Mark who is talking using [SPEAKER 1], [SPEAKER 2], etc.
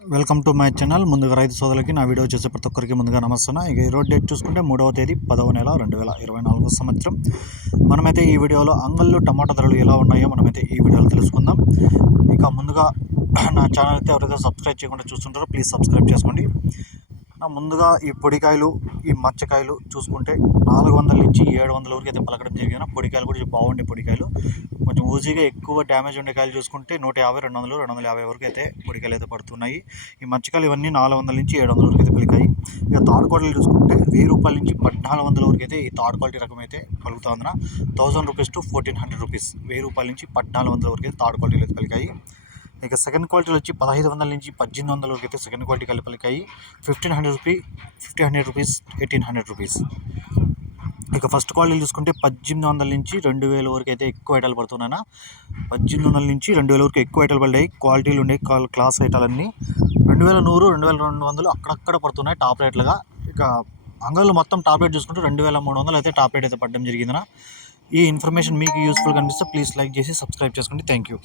[SPEAKER 1] Welcome to my channel. ముందుగా రైతు సోదరులకి నా వీడియో చూసే ప్రతి ఒక్కరికి ముందుగా నమస్తున్నా ఇక ఈరోజు రోడ్ డేట్ చూసుకుంటే మూడవ తేదీ పదవ నెల రెండు వేల ఇరవై నాలుగో సంవత్సరం. మనమైతే ఈ వీడియోలో అంగళ్ళు టమాటా ధరలు ఎలా ఉన్నాయో మనమైతే ఈ వీడియోలో తెలుసుకుందాం. ఇక ముందుగా నా ఛానల్ అయితే ఎవరైతే సబ్స్క్రైబ్ చేయకుండా చూస్తుంటారో ప్లీజ్ సబ్స్క్రైబ్ చేసుకోండి. ముందుగా ఈ పొడికాయలు ఈ మచ్చకాయలు చూసుకుంటే నాలుగు వందల నుంచి ఏడు వందల వరకు అయితే పలకడం జరిగిన పొడికాయలు కూడా బాగుండే పొడికాయలు. కొంచెం ఊజీగా ఎక్కువ డ్యామేజ్ ఉండే కాయలు చూసుకుంటే నూట యాభై రెండు వందలు రెండు వందల యాభై వరకు అయితే పొడికాయలు అయితే పడుతున్నాయి. ఈ మచ్చకాయలు ఇవన్నీ నాలుగు వందల నుంచి ఏడు వందల వరకు అయితే పలికాయి. ఇక తాడు చూసుకుంటే వెయ్యి రూపాయల నుంచి పద్నాలుగు వందల వరకు అయితే ఈ తాడు క్వాలిటీ రకం అయితే పలుకుతా ఉందిన thousand rupees to fourteen hundred rupees. వెయ్యి రూపాయల నుంచి పద్నాలుగు వందల వరకు అయితే తాడు క్వాలిటీలు అయితే పలికాయి. ఇక సెకండ్ క్వాలిటీలో వచ్చి పదహైదు వందల నుంచి పద్దెనిమిది వందల వరకు అయితే సెకండ్ క్వాలిటీ కలిపి పలికాయి fifteen hundred rupee fifty hundred rupees eighteen hundred rupees ఇక ఫస్ట్ క్వాలిటీ చూసుకుంటే పద్దెనిమిది వందల నుంచి రెండు వేల వరకు అయితే ఎక్కువ ఐటాలు పడుతున్నాయి పద్దెనిమిది వందల నుంచి రెండు వేల వరకు ఎక్కువ ఐటాలు పడ్డాయి. క్వాలిటీలు ఉన్నాయి క్లాస్ ఐటాలన్నీ. రెండు వేల నూరు రెండు వేల రెండు వందలు అక్కడక్కడ పడుతున్నాయి టాప్ రేట్లుగా ఇక అంగళ్ళు మొత్తం టాప్ రేట్ చూసుకుంటే రెండు వేల మూడు వందలు అయితే టాప్ రేట్ అయితే పడడం జరిగిందినా ఈ ఇన్ఫర్మేషన్ మీకు యూస్ఫుల్ కనిపిస్తే ప్లీజ్ లైక్ చేసి సబ్స్క్రైబ్ చేసుకోండి. Thank you